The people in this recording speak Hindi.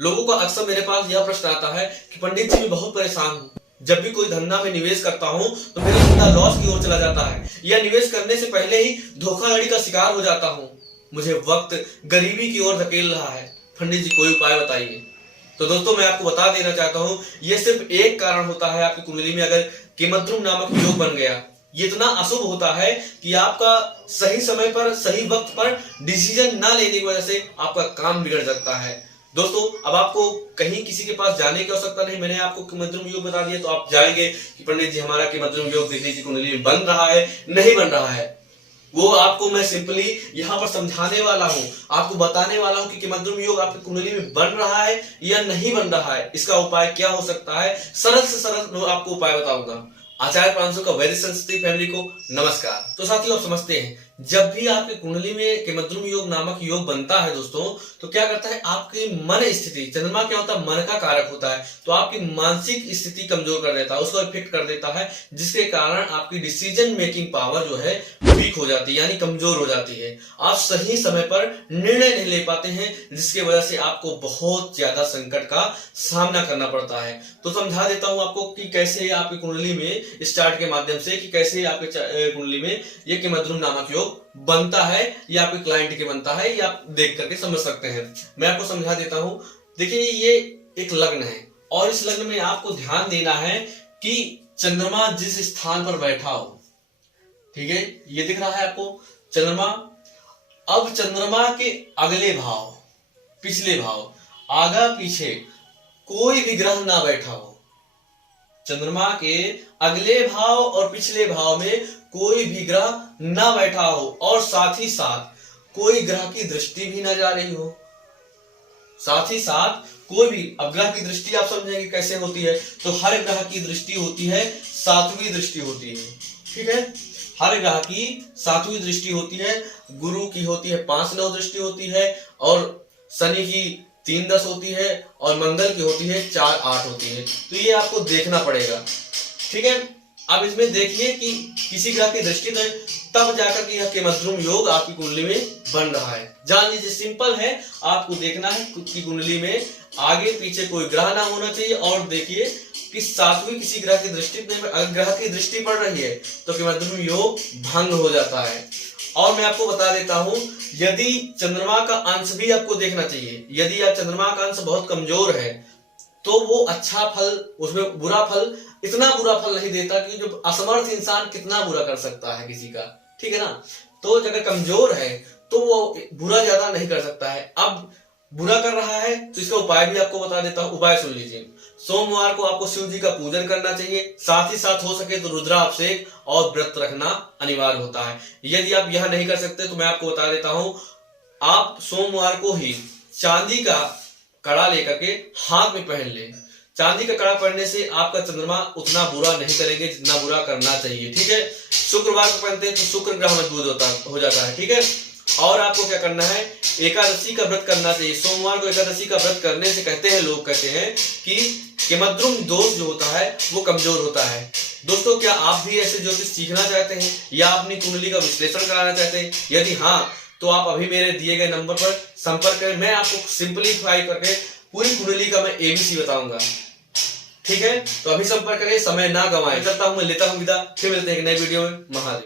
लोगों का अक्सर मेरे पास यह प्रश्न आता है कि पंडित जी मैं बहुत परेशान हूँ। जब भी कोई धंधा में निवेश करता हूँ तो मेरा धंधा लॉस की ओर चला जाता है या निवेश करने से पहले ही धोखाधड़ी का शिकार हो जाता हूँ। मुझे वक्त गरीबी की ओर धकेल रहा है। पंडित जी कोई उपाय बताइए। तो दोस्तों मैं आपको बता देना चाहता हूँ, ये सिर्फ एक कारण होता है आपकी कुंडली में अगर केमद्रुम नामक योग बन गया। ये इतना अशुभ होता है कि आपका सही समय पर सही वक्त पर डिसीजन ना लेने की वजह से आपका काम बिगड़ सकता है। दोस्तों अब आपको कहीं किसी के पास जाने की आवश्यकता नहीं। मैंने आपको केमद्रुम योग बता दिया तो आप जाएंगे कि पंडित जी हमारा केमद्रुम योग देखने की कुंडली में बन रहा है नहीं बन रहा है। वो आपको मैं सिंपली यहाँ पर समझाने वाला हूँ, आपको बताने वाला हूँ कि केमद्रुम योग आपकी कुंडली में बन रहा है या नहीं बन रहा है, इसका उपाय क्या हो सकता है। सरल से सरल आपको उपाय बताऊंगा। आचार्य प्रांशु का वैदिक संस्कृति फैमिली को नमस्कार। तो साथियों आप समझते हैं जब भी आपकी कुंडली में केमद्रुम योग नामक योग बनता है दोस्तों तो क्या करता है आपकी मन स्थिति, चंद्रमा क्या होता है मन का कारक होता है, तो आपकी मानसिक स्थिति कमजोर कर देता है, उसको इफेक्ट कर देता है, जिसके कारण आपकी डिसीजन मेकिंग पावर जो है वीक हो जाती है यानी कमजोर हो जाती है। आप सही समय पर निर्णय नहीं ले पाते हैं जिसकी वजह से आपको बहुत ज्यादा संकट का सामना करना पड़ता है। तो समझा देता हूं आपको कि कैसे आपकी कुंडली में स्टार्ट के माध्यम से कि कैसे आपके कुंडली में ये केमद्रुम नामक योग बनता है या आपके क्लाइंट के बनता है, या आप देख करके समझ सकते हैं। मैं आपको समझा देता हूं। देखिए ये एक लग्न है और इस लग्न में आपको ध्यान देना है कि चंद्रमा जिस स्थान पर बैठा हो, ठीक है, ये दिख रहा है आपको चंद्रमा। अब चंद्रमा के अगले भाव, पिछले भाव, आगा पीछे कोई भी ग्रह ना बैठा हो। चंद्रमा के अगले भाव और पिछले भाव में कोई भी ग्रह ना बैठा हो और साथ ही साथ कोई ग्रह की दृष्टि भी ना जा रही हो। साथ ही साथ कोई भी, अब ग्रह की दृष्टि आप समझेंगे कैसे होती है, तो हर ग्रह की दृष्टि होती है सातवीं दृष्टि होती है, ठीक है। हर ग्रह की सातवीं दृष्टि होती है, गुरु की होती है 5-9 दृष्टि होती है, और शनि की 3-10 होती है, और मंगल की होती है 4-8 होती है। तो ये आपको देखना पड़ेगा, ठीक है। अब इसमें देखिए कि किसी ग्रह की दृष्टि तो तब जाकर के यह केमद्रुम योग आपकी कुंडली में बन रहा है। जान लीजिए सिंपल है, आपको देखना है कि कुंडली में आगे पीछे कोई ग्रह ना होना चाहिए, और देखिए कि सातवीं किसी ग्रह की दृष्टि में अगर ग्रह की दृष्टि पड़ रही है तो केमद्रुम योग भंग हो जाता है। और मैं आपको बता देता हूं, यदि चंद्रमा का अंश भी आपको देखना चाहिए। यदि आप चंद्रमा का अंश बहुत कमजोर है तो वो अच्छा फल, उसमें बुरा फल, इतना बुरा फल नहीं देता कि जो असमर्थ इंसान कितना बुरा कर सकता है किसी का, ठीक है ना। तो अगर कमजोर है तो वो बुरा ज्यादा नहीं कर सकता है। अब बुरा कर रहा है तो इसका उपाय भी आपको बता देता हूं। उपाय सुन लीजिए। सोमवार को आपको शिव जी का पूजन करना चाहिए, साथ ही साथ हो सके तो रुद्राभिषेक और व्रत रखना अनिवार्य होता है। यदि आप यह नहीं कर सकते तो मैं आपको बता देता हूं, आप सोमवार को ही चांदी का कड़ा लेकर के हाथ में पहन ले। चांदी का कड़ा पहनने से आपका चंद्रमा उतना बुरा नहीं करेंगे जितना बुरा करना चाहिए, ठीक है। शुक्रवार को पहनते हैं तो शुक्र ग्रह मजबूत हो जाता है, ठीक है। और आपको क्या करना है, एकादशी का व्रत करना चाहिए। सोमवार को एकादशी का व्रत करने से कहते हैं, लोग कहते हैं कि केमद्रुम दोष जो होता है वो कमजोर होता है। दोस्तों क्या आप भी ऐसे ज्योतिष सीखना चाहते हैं या अपनी कुंडली का विश्लेषण कराना चाहते हैं? यदि हाँ तो आप अभी मेरे दिए गए नंबर पर संपर्क करें। मैं आपको सिंपलीफाई करके पूरी कुंडली का मैं एबीसी बताऊंगा, ठीक है। तो अभी संपर्क करें, समय ना गंवाएं। चलता हूं, मैं लेता हूं विदा, फिर मिलते हैं एक नई वीडियो में। महादेव।